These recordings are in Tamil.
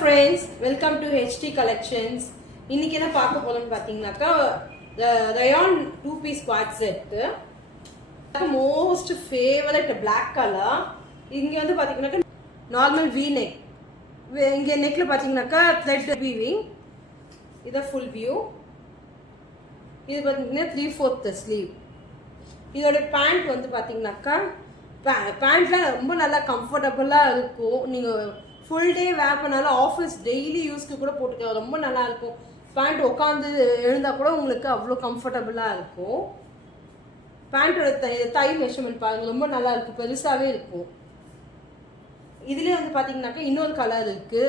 friends, welcome to HT Collections. இன்னைக்கு என்ன பார்க்க போறோம்னு பாத்தீங்கன்னாக்கா rayon 2-piece quad set. Most favorite black color. இங்க வந்து பாத்தீங்கன்னாக்கா normal V neck. இங்க neckல பாத்தீங்கன்னாக்கா thread weaving. இது full view. இது பாத்தீங்கன்னா 3/4 sleeve. இதோட pant வந்து பாத்தீங்கன்னாக்கா பேண்ட்ல ரொம்ப நல்லா கம்ஃபர்டபுளா இருக்கும். நீங்க ஃபுல் டே வேர் பண்ணாலும் ஆஃபீஸ் டெய்லி யூஸ்க்கு கூட போட்டுக்கலாம், ரொம்ப நல்லா இருக்கும். பேண்ட் உட்காந்து எழுந்தா கூட உங்களுக்கு அவ்வளோ கம்ஃபர்டபுளாக இருக்கும். பேண்ட்டோட தை மெஷர்மெண்ட் பாருங்க, ரொம்ப நல்லா இருக்கும், பெருசாகவே இருக்கும். இதுலேயே வந்து பார்த்தீங்கன்னாக்கா இன்னொரு கலர் இருக்கு,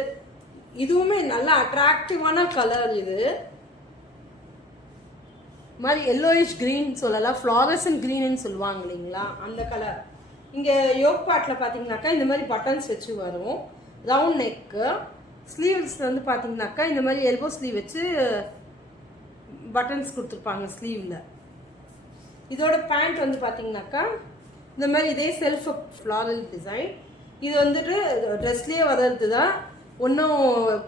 இதுவுமே நல்லா அட்ராக்டிவான கலர். இது மாதிரி எல்லோயிஷ் க்ரீன் சொல்லலாம், ஃப்ளாரசன் க்ரீன்னு சொல்லுவாங்க இல்லைங்களா, அந்த கலர். இங்கே யோக் பார்ட்டில் பார்த்தீங்கன்னாக்கா இந்த மாதிரி பட்டன்ஸ் வச்சு வரும், ரவுண்ட் நெக்கு. ஸ்லீவ்ஸ் வந்து பார்த்தீங்கன்னாக்கா இந்த மாதிரி எல்போ ஸ்லீவ் வச்சு பட்டன்ஸ் கொடுத்துருப்பாங்க ஸ்லீவில். இதோட பேண்ட் வந்து பார்த்தீங்கன்னாக்கா இந்த மாதிரி இதே செல்ஃப் ஃப்ளாரல் டிசைன். இது வந்துட்டு ட்ரெஸ்லேயே வர்றது தான், ஒன்றும்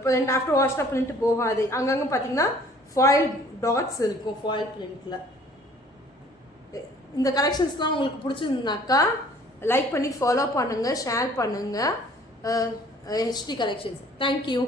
பிரிண்ட் ஆஃப்டர் வாஷ்டாக பிரிண்ட் போகாது. அங்கங்கே பார்த்தீங்கன்னா ஃபாயில் டாட்ஸ் இருக்கும் ஃபாயில் பிரிண்டில். இந்த கலெக்ஷன்ஸ்லாம் உங்களுக்கு பிடிச்சிருந்தாக்கா லைக் பண்ணி ஃபாலோ பண்ணுங்கள், ஷேர் பண்ணுங்கள். HT Collections. Thank you.